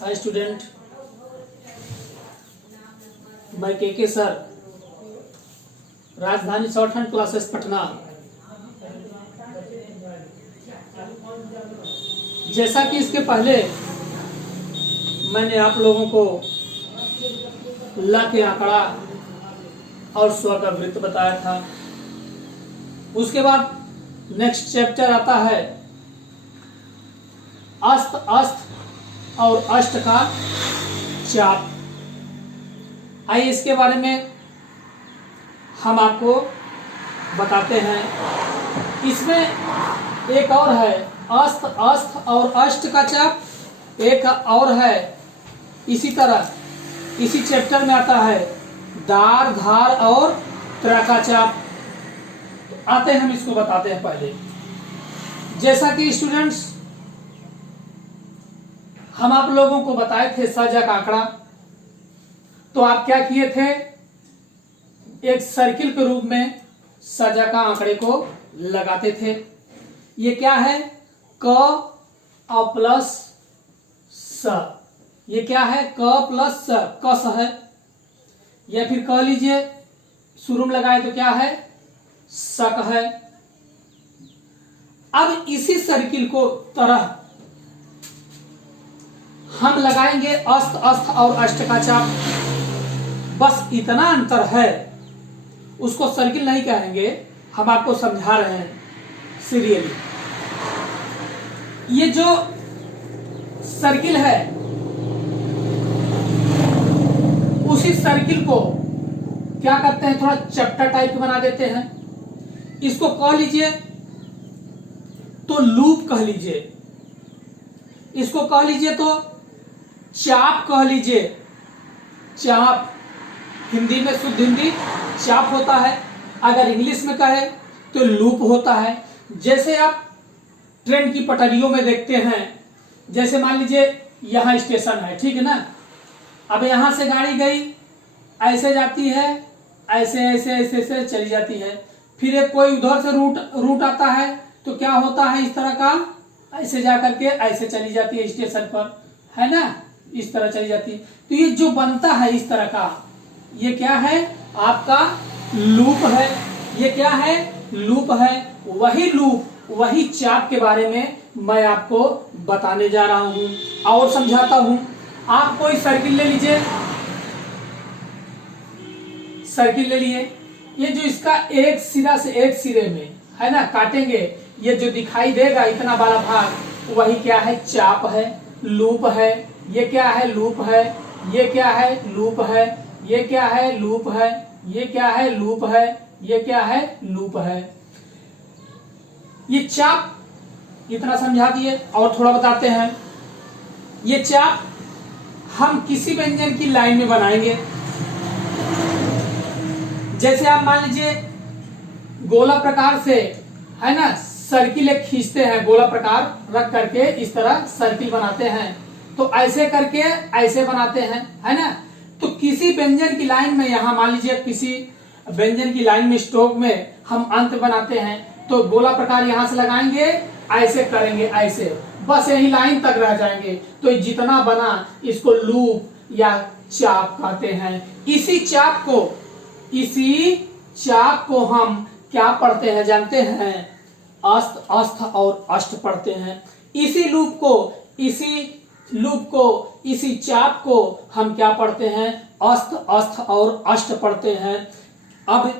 Hi student, मैं के sir, राजधानी शॉर्ट हैंड क्लासेस पटना। जैसा कि इसके पहले मैंने आप लोगों को ला के आंकड़ा और स्वर का वृत्त बताया था, उसके बाद नेक्स्ट चैप्टर आता है अस्त अस्त और अष्ट का चाप। आइए इसके बारे में हम आपको बताते हैं। इसमें एक और है अस्त अस्त और अष्ट का चाप, एक और है इसी तरह इसी चैप्टर में आता है दार धार और त्रा का चाप। तो आते हैं, हम इसको बताते हैं। पहले जैसा कि स्टूडेंट्स हम आप लोगों को बताए थे सजा का आंकड़ा, तो आप क्या किए थे, एक सर्किल के रूप में सजा का आंकड़े को लगाते थे। ये क्या है, क और प्लस स। ये क्या है, क प्लस स, कस है। या फिर कह लीजिए शुरू में लगाए तो क्या है, सक है। अब इसी सर्किल को तरह हम लगाएंगे अस्त अस्त और अष्ट का चाप। बस इतना अंतर है, उसको सर्किल नहीं कहेंगे, हम आपको समझा रहे हैं सीरियली। ये जो सर्किल है उसी सर्किल को क्या करते हैं, थोड़ा चपटा टाइप बना देते हैं। इसको कह लीजिए तो लूप कह लीजिए, इसको कह लीजिए तो चाप कह लीजिए। चाप हिंदी में शुद्ध हिंदी चाप होता है, अगर इंग्लिश में कहे तो लूप होता है। जैसे आप ट्रेन की पटरियों में देखते हैं, जैसे मान लीजिए यहां स्टेशन है, ठीक है ना। अब यहां से गाड़ी गई, ऐसे जाती है, ऐसे ऐसे ऐसे ऐसे चली जाती है। फिर एक कोई उधर से रूट आता है, तो क्या होता है, इस तरह का ऐसे जा करके ऐसे चली जाती है स्टेशन पर, है ना, इस तरह चली जाती है। तो ये जो बनता है इस तरह का, ये क्या है, आपका लूप है। ये क्या है, लूप है। वही लूप, वही चाप के बारे में मैं आपको बताने जा रहा हूं और समझाता हूं। आप कोई सर्किल ले लीजिए, सर्किल ले लिए। ये जो इसका एक सिरा से एक सिरे में है ना, काटेंगे, ये जो दिखाई देगा इतना बड़ा भाग, वही क्या है, चाप है, लूप है। ये क्या है, लूप है। ये क्या है, लूप है। ये क्या है, लूप है। ये क्या है, लूप है। ये क्या है, लूप है। ये चाप इतना समझा दिए और थोड़ा बताते हैं। ये चाप हम किसी व्यंजन की लाइन में बनाएंगे। जैसे आप मान लीजिए गोला प्रकार से, है ना, सर्किल एक खींचते हैं, गोला प्रकार रख करके इस तरह सर्किल बनाते हैं, तो ऐसे करके ऐसे बनाते हैं, है ना। तो किसी व्यंजन की लाइन में, यहां मान लीजिए किसी व्यंजन की लाइन में स्ट्रोक में हम अंत बनाते हैं, तो गोला प्रकार यहां से लगाएंगे, ऐसे करेंगे, ऐसे बस यही लाइन तक रह जाएंगे। तो जितना बना इसको लूप या चाप कहते हैं। इसी चाप को हम क्या पढ़ते हैं जानते हैं, अस्त अस्त और अष्ट पढ़ते हैं। इसी चाप को हम क्या पढ़ते हैं, अस्त अस्त और अष्ट पढ़ते हैं। अब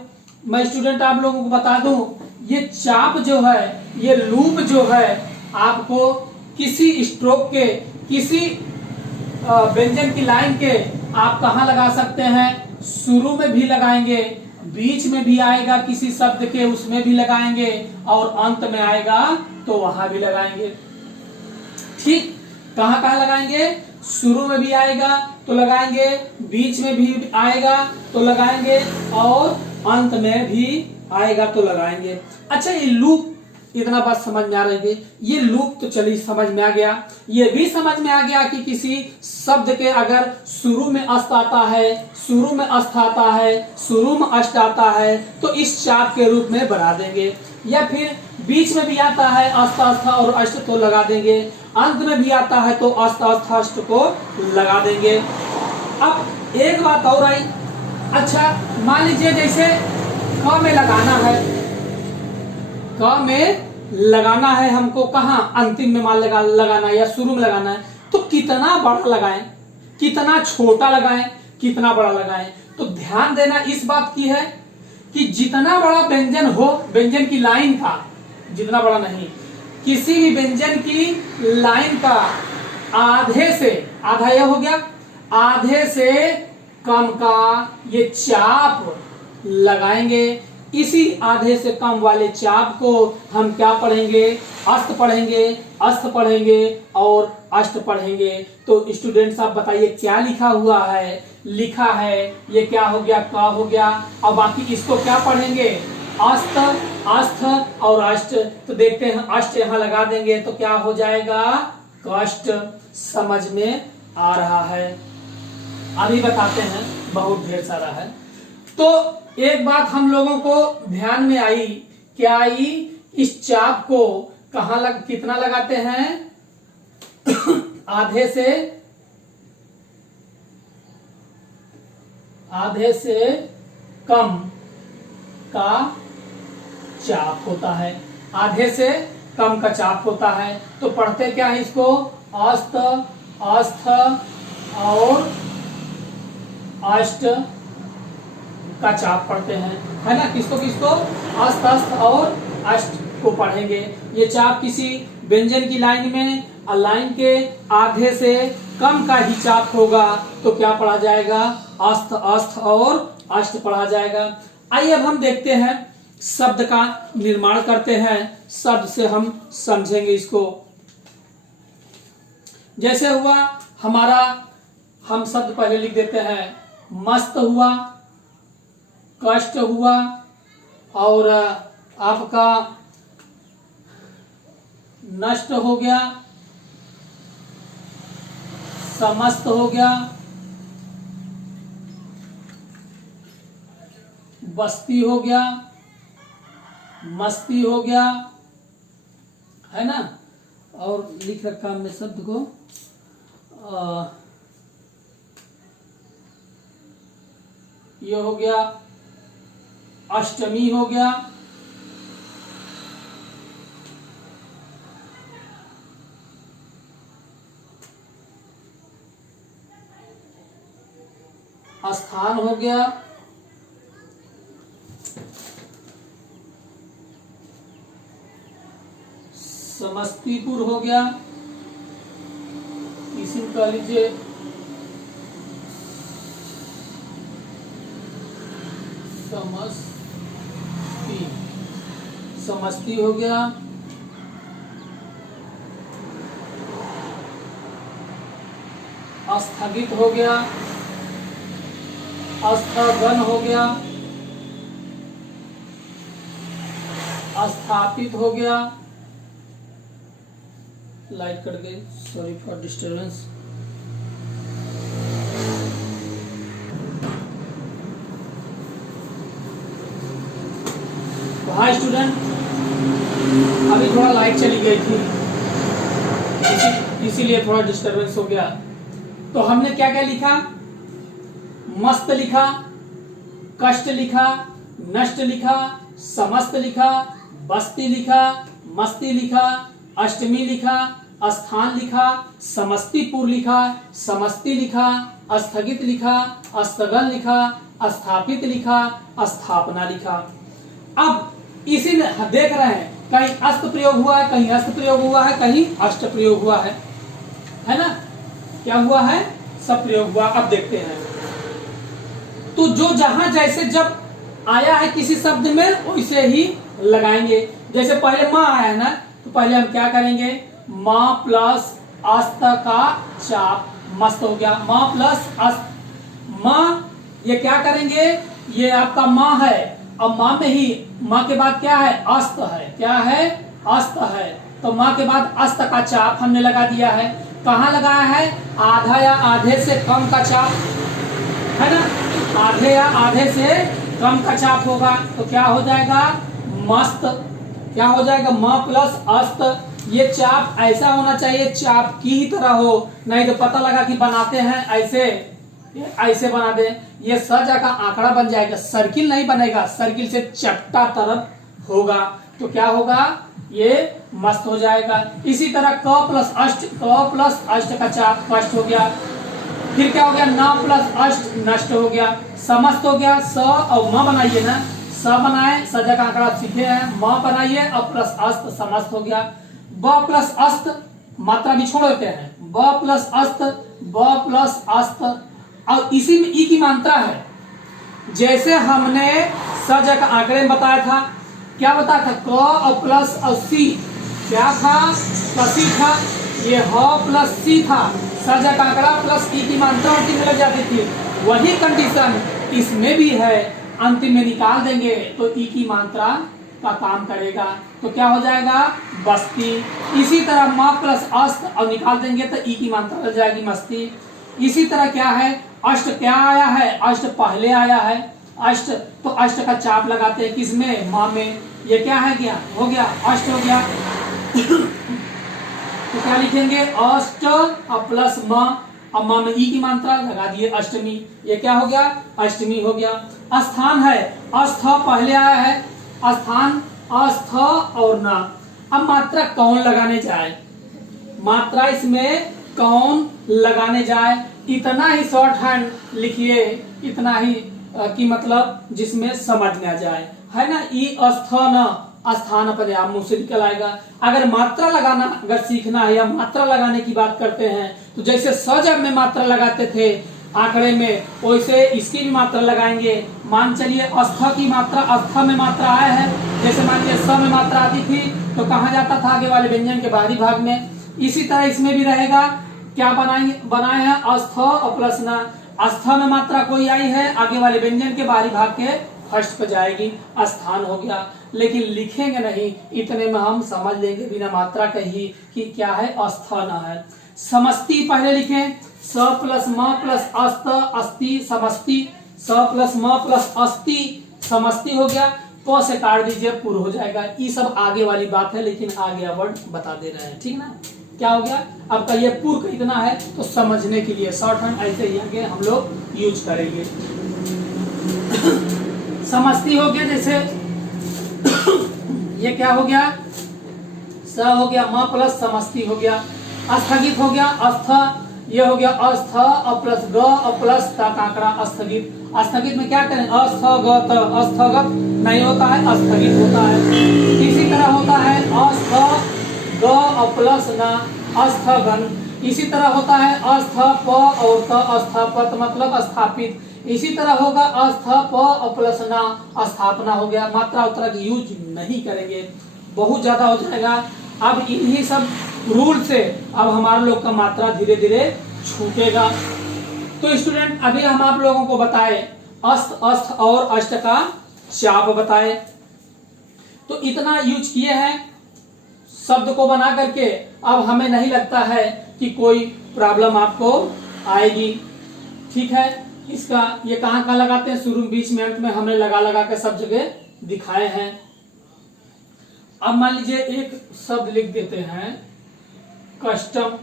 मैं स्टूडेंट आप लोगों को बता दूं, ये चाप जो है, ये लूप जो है, आपको किसी स्ट्रोक के, किसी व्यंजन की लाइन के आप कहां लगा सकते हैं, शुरू में भी लगाएंगे, बीच में भी आएगा किसी शब्द के, उसमें भी लगाएंगे, और अंत में आएगा तो वहां भी लगाएंगे। ठीक, कहां कहां लगाएंगे, शुरू में भी आएगा तो लगाएंगे, बीच में भी आएगा तो लगाएंगे, और अंत में भी आएगा तो लगाएंगे। अच्छा, ये लूप इतना बात समझ में आ रही है। ये लूप तो चलिए समझ में आ गया। ये भी समझ में आ गया कि किसी शब्द के अगर शुरू में अस्त आता है, शुरू में अस्त आता है, शुरू में अष्ट आता है, तो इस चाप के रूप में बना देंगे। या फिर बीच में भी आता है अस्त अस्त और अष्ट, तो लगा देंगे। अंत में भी आता है तो अस्त अस्त अष्ट को लगा देंगे। अब एक बात और आई, अच्छा मान लीजिए जैसे क में लगाना है, क में लगाना है हमको, कहाँ अंतिम में मान लगाना है या शुरू में लगाना है, तो कितना बड़ा लगाएं, कितना छोटा लगाएं, कितना बड़ा लगाएं। तो ध्यान देना इस बात की है कि जितना बड़ा व्यंजन हो, व्यंजन की लाइन का, जितना बड़ा नहीं, किसी भी व्यंजन की लाइन का आधे से, आधा यह हो गया, आधे से कम का ये चाप लगाएंगे। इसी आधे से कम वाले चाप को हम क्या पढ़ेंगे, अस्त पढ़ेंगे, अस्त पढ़ेंगे और अष्ट पढ़ेंगे। तो स्टूडेंट्स आप बताइए क्या लिखा हुआ है, लिखा है ये क्या हो गया, का हो गया। अब बाकी इसको क्या पढ़ेंगे, अस्त, अष्ट और अष्ट। तो देखते हैं अष्ट यहाँ लगा देंगे तो क्या हो जाएगा, कष्ट। समझ में आ रहा है, अभी बताते हैं, बहुत ढेर सारा है। तो एक बात हम लोगों को ध्यान में आई, क्या आई, इस चाप को कहाँ कितना लगाते हैं, आधे से कम का चाप होता है, आधे से कम का चाप होता है। तो पढ़ते क्या है इसको, अस्त, अष्ट और अष्ट का चाप पढ़ते हैं, है ना। किसको किसको, अस्त, अष्ट और अष्ट को पढ़ेंगे। ये चाप किसी व्यंजन की लाइन में, लाइन के आधे से कम का ही चाप होगा तो क्या पढ़ा जाएगा, अस्त, अष्ट और अष्ट पढ़ा जाएगा। आइए अब हम देखते हैं, शब्द का निर्माण करते हैं, शब्द से हम समझेंगे इसको। जैसे हुआ हमारा, हम शब्द पहले लिख देते हैं, मस्त हुआ, कष्ट हुआ और आपका नष्ट हो गया, समस्त हो गया, बस्ती हो गया, मस्ती हो गया, है ना। और लिख रखा हमने शब्द को, ये हो गया, अष्टमी हो गया, स्थान हो गया, समस्तीपुर हो गया, इसी में कह लीजिए समस्ती हो गया, स्थगित हो गया, स्थगन हो गया, स्थापित हो गया। लाइट कट गई, sorry for disturbance. Hi student, अभी थोड़ा लाइट चली गई थी, इसीलिए थोड़ा डिस्टरबेंस हो गया। तो हमने क्या क्या लिखा, मस्त लिखा, कष्ट लिखा, नष्ट लिखा, समस्त लिखा, बस्ती लिखा, मस्ती लिखा, अष्टमी लिखा, स्थान लिखा, समस्तीपुर लिखा, समस्ती लिखा, स्थगित लिखा, स्थगन लिखा, स्थापित लिखा, स्थापना लिखा। अब इसी में देख रहे हैं, कहीं अस्त प्रयोग हुआ है, कहीं अस्त प्रयोग हुआ है, कहीं अष्ट प्रयोग हुआ है ना। क्या हुआ है, सब प्रयोग हुआ। अब देखते हैं, तो जो जहां जैसे जब आया है किसी शब्द में वैसे ही लगाएंगे। जैसे पहले माँ आया है ना, तो पहले हम क्या करेंगे, माँ प्लस अस्त का चाप, मस्त हो गया, माँ प्लस अस्त। माँ ये क्या करेंगे, ये आपका माँ है, अब माँ में ही, माँ के बाद क्या है, अस्त है, क्या है, अस्त है। तो माँ के बाद अस्त का चाप हमने लगा दिया है। कहाँ लगाया है, आधा या आधे से कम का चाप, है ना, आधे या आधे से कम का चाप होगा तो क्या हो जाएगा, मस्त। क्या हो जाएगा, माँ प्लस अस्त, ये चाप ऐसा होना चाहिए, चाप की ही तरह हो, नहीं तो पता लगा कि बनाते हैं ऐसे, ऐसे बना दे, ये सजा का आंकड़ा बन जाएगा, सर्किल नहीं बनेगा, सर्किल से चपटा तरफ होगा, तो क्या होगा, ये मस्त हो जाएगा। इसी तरह क प्लस अष्ट का चाप कष्ट हो गया। फिर क्या हो गया, न प्लस अष्ट नष्ट हो गया, समस्त हो गया। स और म बनाइए ना, स बनाए, सजा का आंकड़ा सीखे हैं, म बनाइए और प्लस अस्त समस्त हो गया। ब प्लस अस्त मात्रा भी छोड़ देते हैं, ब प्लस अस्त, ब प्लस अस्त, और इसी में ई की मात्रा है। जैसे हमने सजा का आंकड़े में बताया था, क्या बताया था, क और प्लस और सी क्या था, कसी था, ये ह प्लस सी था, सजा का आंकड़ा प्लस ई की मात्रा अंतिम में लग जाती थी। वही कंडीशन इसमें भी है, अंतिम में निकाल देंगे तो ई की मात्रा का काम करेगा, तो क्या हो जाएगा, बस्ती। इसी तरह म प्लस अस्त और निकाल देंगे तो ई की मात्रा लग जाएगी मस्ती। इसी तरह क्या है, अष्ट क्या आया है, अष्ट पहले आया है, अष्ट, तो अष्ट का चाप लगाते हैं किसमें, माँ में, ये क्या है, क्या हो गया, अष्ट हो गया। तो क्या लिखेंगे, अष्ट और प्लस म, अब माँ में ई की मात्रा लगा दिए अष्टमी, ये क्या हो गया, अष्टमी हो गया। स्थान है, अस्थ पहले आया है, स्थान अस्थ और न, अब मात्रा कौन लगाने जाए, मात्रा इसमें कौन लगाने जाए, इतना ही शॉर्ट हैंड लिखिए, इतना ही कि मतलब जिसमें समझ में आ जाए, है ना। ई स्थान, स्थान पर आप मुंह से निकल आएगा। अगर मात्रा लगाना अगर सीखना है या मात्रा लगाने की बात करते हैं, तो जैसे सजग में मात्रा लगाते थे आंकड़े में, वैसे इसकी भी मात्रा लगाएंगे। मान चलिए अस्थ की मात्रा, अस्थ में मात्रा आया है, जैसे मान लीजिए स में मात्रा आती थी तो कहा जाता था आगे वाले व्यंजन के बाहरी भाग में, इसी तरह इसमें भी रहेगा। क्या बनाए हैं, अस्थ और प्लस न, अस्थ में मात्रा कोई आई है, आगे वाले व्यंजन के बाहरी भाग के फर्स्ट पे जाएगी, स्थान हो गया। लेकिन लिखेंगे नहीं, इतने में हम समझ लेंगे बिना मात्रा के ही कि क्या है, स्थान है। समस्ती पहले लिखें, स प्लस म प्लस अस्त, अस्ति समस्ती, स प्लस म प्लस अस्ति समस्ती हो गया। प से काट दीजिए, पूर्ण हो जाएगा। ये सब आगे वाली बात है, लेकिन आगे वर्ड बता दे रहे हैं, ठीक ना। क्या हो गया, आपका ये पूर्व इतना है, तो समझने के लिए शॉर्ट हैंड ऐसे ही आगे हम लोग यूज करेंगे। समस्ती हो गया, जैसे ये क्या हो गया, स हो गया, म प्लस समस्ती हो गया। स्थगित हो गया, अस्थ, ये हो गया अस्थ और प्लस ग और प्लस त का आंकड़ा स्थगित। स्थगित में क्या करें, अस्थगत, अस्थगत नहीं होता है, स्थगित होता है। इसी तरह होता है अस्थ ग और प्लस न, अस्थगन। इसी तरह होता है अस्थ प और त, अस्थापत मतलब स्थापित। इसी तरह होगा अस्थ प और प्लस न, स्थापना हो गया। मात्रा उतरा की यूज नहीं करेंगे, बहुत ज्यादा हो जाएगा। अब इन्हीं सब रूल से अब हमारे लोग का मात्रा धीरे धीरे छूटेगा। तो स्टूडेंट अभी हम आप लोगों को बताए अस्त, अस्थ और अष्ट का चाप बताए, तो इतना यूज किए हैं शब्द को बना करके। अब हमें नहीं लगता है कि कोई प्रॉब्लम आपको आएगी, ठीक है। इसका ये कहाँ लगाते हैं, शुरू बीच में अंत में हमने लगा लगा के सब जगह दिखाए हैं। अब मान लीजिए एक शब्द लिख देते हैं, कस्टम।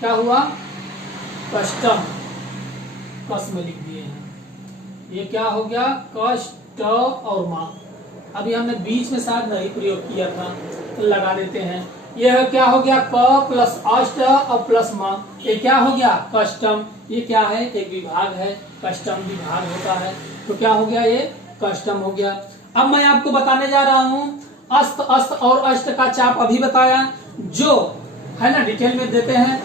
क्या हुआ, कस्टम, कस में लिख दिए हैं, ये क्या हो गया, कष्ट और मां। अभी हमने बीच में शायद नहीं प्रयोग किया था, तो लगा देते हैं। यह क्या हो गया, क प्लस अष्ट और प्लस मां, ये क्या हो गया, कस्टम। ये क्या है, एक विभाग है, कस्टम विभाग होता है, तो क्या हो गया, ये कस्टम हो गया। अब मैं आपको बताने जा रहा हूं अस्त, अस्त और अष्ट का चाप अभी बताया, जो है ना डिटेल में देते हैं।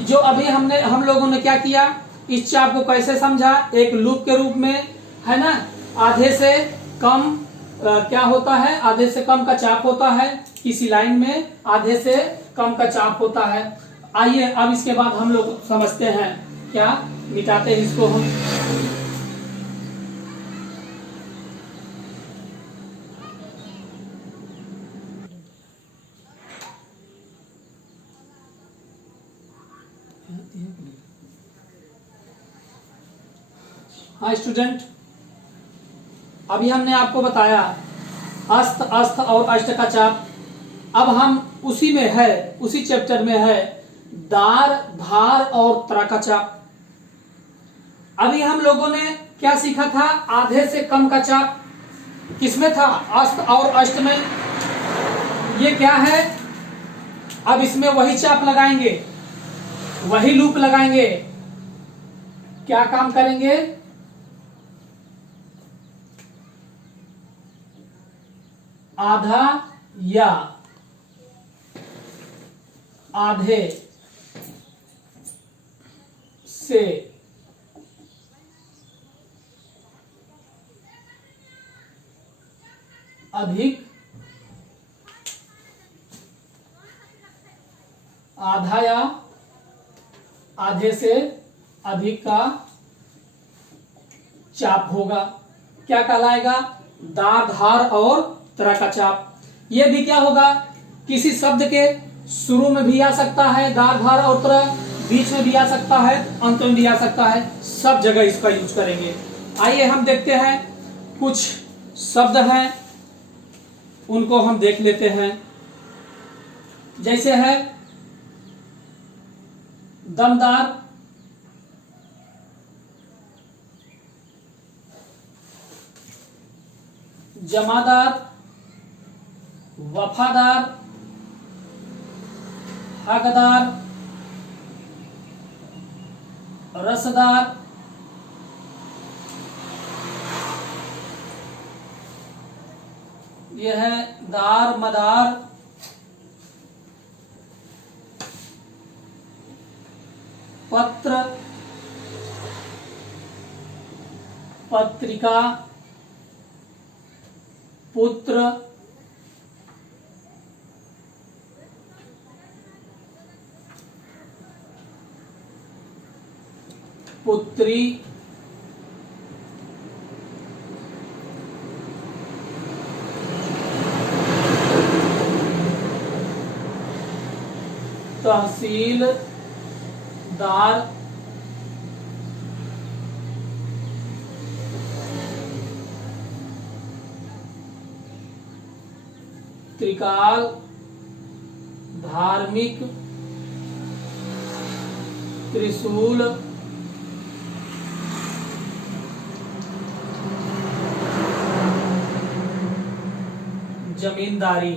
जो अभी हम लोगों ने क्या किया, इस चाप को कैसे समझा, एक लूप के रूप में, है ना। आधे से कम क्या होता है, आधे से कम का चाप होता है, किसी लाइन में आधे से कम का चाप होता है। आइए अब इसके बाद हम लोग समझते हैं, क्या मिटाते हैं इसको हम। हाँ स्टूडेंट, अभी हमने आपको बताया अस्त, अस्थ और अष्ट का चाप। अब हम उसी में है, उसी चैप्टर में है दार, धार और त्र का चाप। अभी हम लोगों ने क्या सीखा था? आधे से कम का चाप किसमें था? अस्त और अष्ट में। ये क्या है? अब इसमें वही चाप लगाएंगे, वही लूप लगाएंगे। क्या काम करेंगे? आधा या आधे से अधिक, आधा या आधे से अधिक का चाप होगा। क्या कहलाएगा? दार, धार और त्र का चाप। यह भी क्या होगा? किसी शब्द के शुरू में भी आ सकता है दार, धार और त्र, बीच में भी आ सकता है, अंत में भी आ सकता है, सब जगह इसका यूज करेंगे। आइए हम देखते हैं, कुछ शब्द हैं उनको हम देख लेते हैं। जैसे है दमदार, जमादार, वफादार, हकदार, रसदार, यह है दार, मदार, पत्र, पत्रिका, पुत्र, पुत्री, तहसीलदार, त्रिकाल, धार्मिक, त्रिशूल, जमींदारी।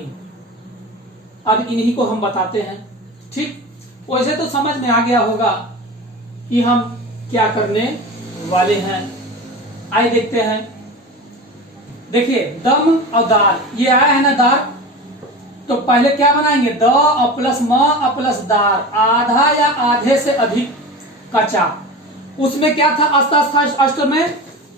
अब इन्हीं को हम बताते हैं। ठीक, वैसे तो समझ में आ गया होगा कि हम क्या करने वाले हैं। आइए देखते हैं। देखिए दम और दार, ये आया है ना दार, तो पहले क्या बनाएंगे? द और प्लस म और प्लस दार, आधा या आधे से अधिक का चाप। उसमें क्या था? अस्त, अष्ट, अष्ट में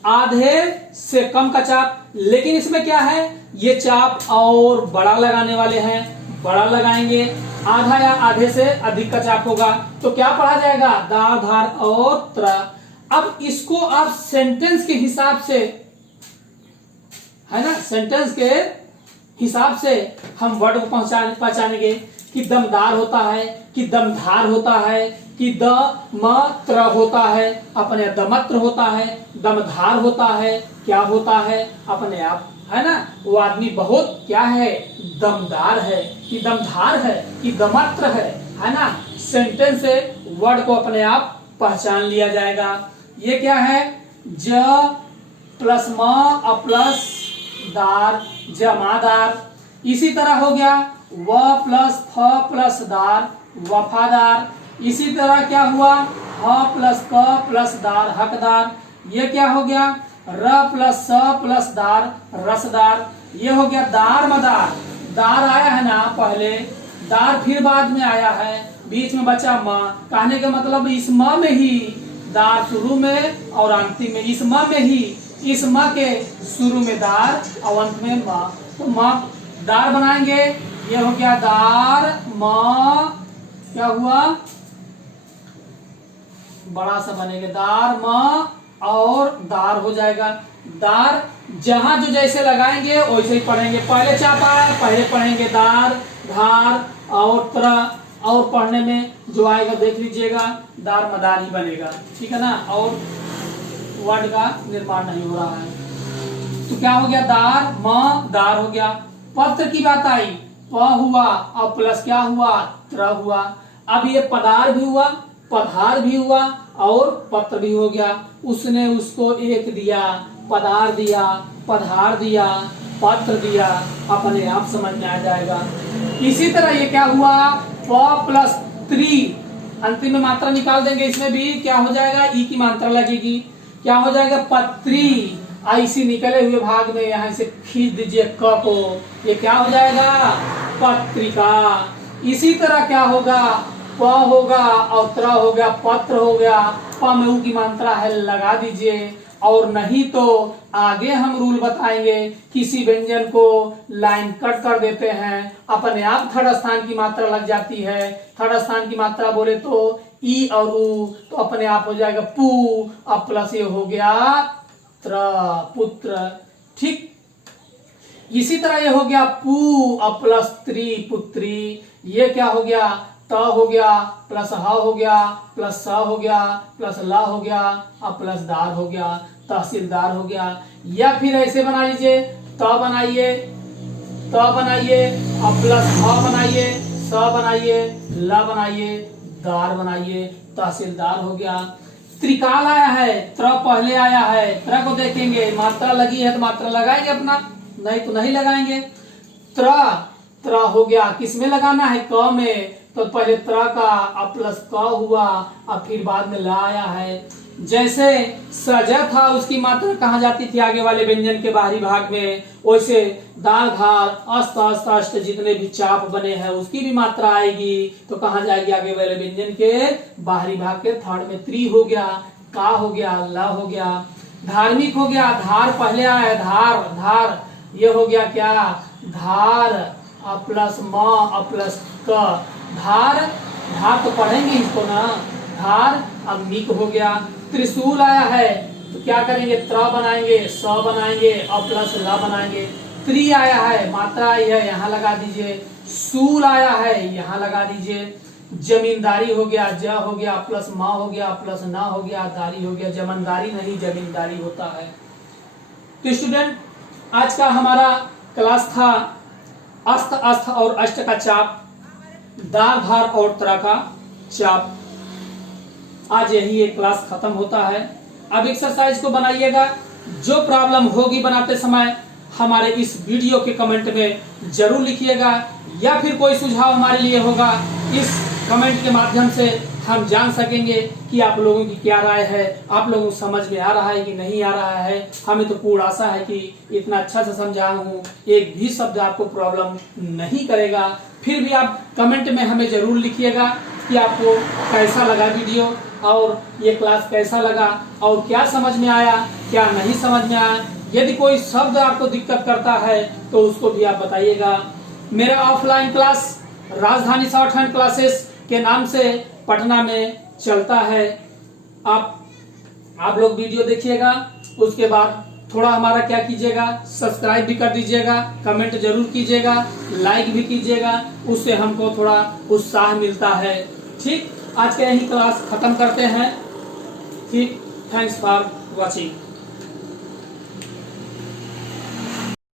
आधे से कम का चाप। लेकिन इसमें क्या है? ये चाप और बड़ा लगाने वाले हैं, बड़ा लगाएंगे, आधा या आधे से अधिक का चाप होगा। तो क्या पढ़ा जाएगा? दार, धार और त्र। अब इसको आप सेंटेंस के हिसाब से, है ना, सेंटेंस के हिसाब से हम वर्ड को पहचानेंगे कि दमदार होता है, कि दमधार होता है, कि दमत्र होता है, अपने दमत्र होता है, दमधार होता है, क्या होता है अपने आप, है ना, वो आदमी बहुत क्या है? दमदार है, कि दमधार है, कि दमत्र है ना। सेंटेंस से वर्ड को अपने आप पहचान लिया जाएगा। ये क्या है? ज प्लस म और प्लस दार, जमादार। इसी तरह हो गया व प्लस फ प्लस दार, वफादार। इसी तरह क्या हुआ? ह प्लस क प्लस दार, हकदार। ये क्या हो गया? र प्लस स प्लस दार, रसदार। ये हो गया दार, मदार। दार आया है ना पहले, दार फिर बाद में आया है, बीच में बचा म। कहने का मतलब इस म में ही, दार शुरू में और अंतिम में, इस म में ही, इस म के शुरू में दार और अंत में म। तो म दार बनाएंगे। ये हो गया दार, म क्या हुआ? बड़ा सा बनेगा, दार म और दार हो जाएगा। दार जहां जो जैसे लगाएंगे वैसे ही पढ़ेंगे। पहले चापा, पहले पढ़ेंगे दार, धार और त्र, और पढ़ने में जो आएगा देख लीजिएगा, दार मदार ही बनेगा। ठीक है ना, और वर्ड का निर्माण नहीं हो रहा है। तो क्या हो गया? दार, म, दार हो गया। पत्र की बात आई, प हुआ और प्लस क्या हुआ, त्र हुआ। अब ये पदार भी हुआ, पधार भी हुआ और पत्र भी हो गया। उसने उसको एक दिया, पदार दिया, पधार दिया, पत्र दिया, अपने आप समझ में आ जाएगा। इसी तरह ये क्या हुआ, प प्लस त्री, अंतिम में मात्रा निकाल देंगे, इसमें भी क्या हो जाएगा, ई की मात्रा लगेगी, क्या हो जाएगा, पत्री। इसी निकले हुए भाग में यहाँ से खींच दीजिए क को, ये क्या हो जाएगा, पत्रिका। इसी तरह क्या होगा, प होगा और त्र हो गया, पत्र हो गया, प में ऊ की मात्रा है, लगा दीजिए। और नहीं तो आगे हम रूल बताएंगे, किसी व्यंजन को लाइन कट कर देते हैं, अपने आप थर्ड स्थान की मात्रा लग जाती है। थर्ड स्थान की मात्रा बोले तो ई और ऊ, तो अपने आप हो जाएगा पू, अब प्लस ये हो गया त्र, पुत्र। ठीक, इसी तरह ये हो गया पू और प्लस त्री, पुत्री। ये क्या हो गया, त हो गया प्लस ह हो गया प्लस स हो गया प्लस ल हो गया और प्लस दार हो गया, तहसीलदार हो गया। या फिर ऐसे बना लीजिए, त बनाइए, त बनाइए और प्लस ह बनाइए, स बनाइए, ल बनाइए, दार बनाइए, तहसीलदार हो गया। त्रिकाल आया है, त्र पहले आया है, त्र को देखेंगे, मात्रा लगी है तो मात्रा लगाएंगे अपना, नहीं तो नहीं लगाएंगे। त्र, त्र हो गया, किसमें लगाना है, क में, तो पहले त्र का अब प्लस क हुआ और फिर बाद में ला आया है। जैसे सजा था उसकी मात्रा कहाँ जाती थी आगे वाले व्यंजन के बाहरी भाग में, वैसे दाल घाल अस्त अस्त अष्ट जितने भी चाप बने हैं उसकी भी मात्रा आएगी, तो कहाँ जाएगी, आगे वाले व्यंजन के बाहरी भाग के थर्ड में। त्री हो गया, का हो गया, ला हो गया। धार्मिक हो गया, धार पहले आया, धार, धार, ये हो गया क्या, धार प्लस म प्लस क, धार, धार तो पढ़ेंगे इसको ना, धार। अब मिक हो गया। त्रिशूल आया है तो क्या करेंगे, त्र बनाएंगे, स बनाएंगे और प्लस ला बनाएंगे। त्रि आया है, मात्रा आई है, यहाँ लगा दीजिए। सूल आया है, यहाँ लगा दीजिए। जमींदारी हो गया, ज हो गया प्लस म हो गया प्लस न हो गया, दारी हो गया, जमींदारी नहीं जमींदारी होता है। तो स्टूडेंट, आज का हमारा क्लास था अस्त अस्थ और अष्ट का चाप, दार धार और त्र का चाप। आज यही ये क्लास खत्म होता है। अब एक्सरसाइज को बनाइएगा, जो प्रॉब्लम होगी बनाते समय हमारे इस वीडियो के कमेंट में जरूर लिखिएगा, या फिर कोई सुझाव हमारे लिए होगा, इस कमेंट के माध्यम से हम जान सकेंगे कि आप लोगों की क्या राय है, आप लोगों को समझ में आ रहा है कि नहीं आ रहा है। हमें तो पूर्ण आशा है कि इतना अच्छा से समझाया हूँ, एक भी शब्द आपको प्रॉब्लम नहीं करेगा। फिर भी आप कमेंट में हमें जरूर लिखिएगा कि आपको कैसा लगा वीडियो और ये क्लास कैसा लगा और क्या समझ में आया, क्या नहीं समझ में आया। यदि कोई शब्द आपको दिक्कत करता है तो उसको भी आप बताइएगा। मेरा ऑफलाइन क्लास राजधानी शॉर्ट हैंड क्लासेस के नाम से पटना में चलता है। आप लोग वीडियो देखिएगा, उसके बाद थोड़ा हमारा क्या कीजिएगा, सब्सक्राइब भी कर दीजिएगा, कमेंट जरूर कीजिएगा, लाइक भी कीजिएगा, उससे हमको थोड़ा उत्साह मिलता है। ठीक, आज का यही क्लास खत्म करते हैं। ठीक, थैंक्स फॉर वॉचिंग।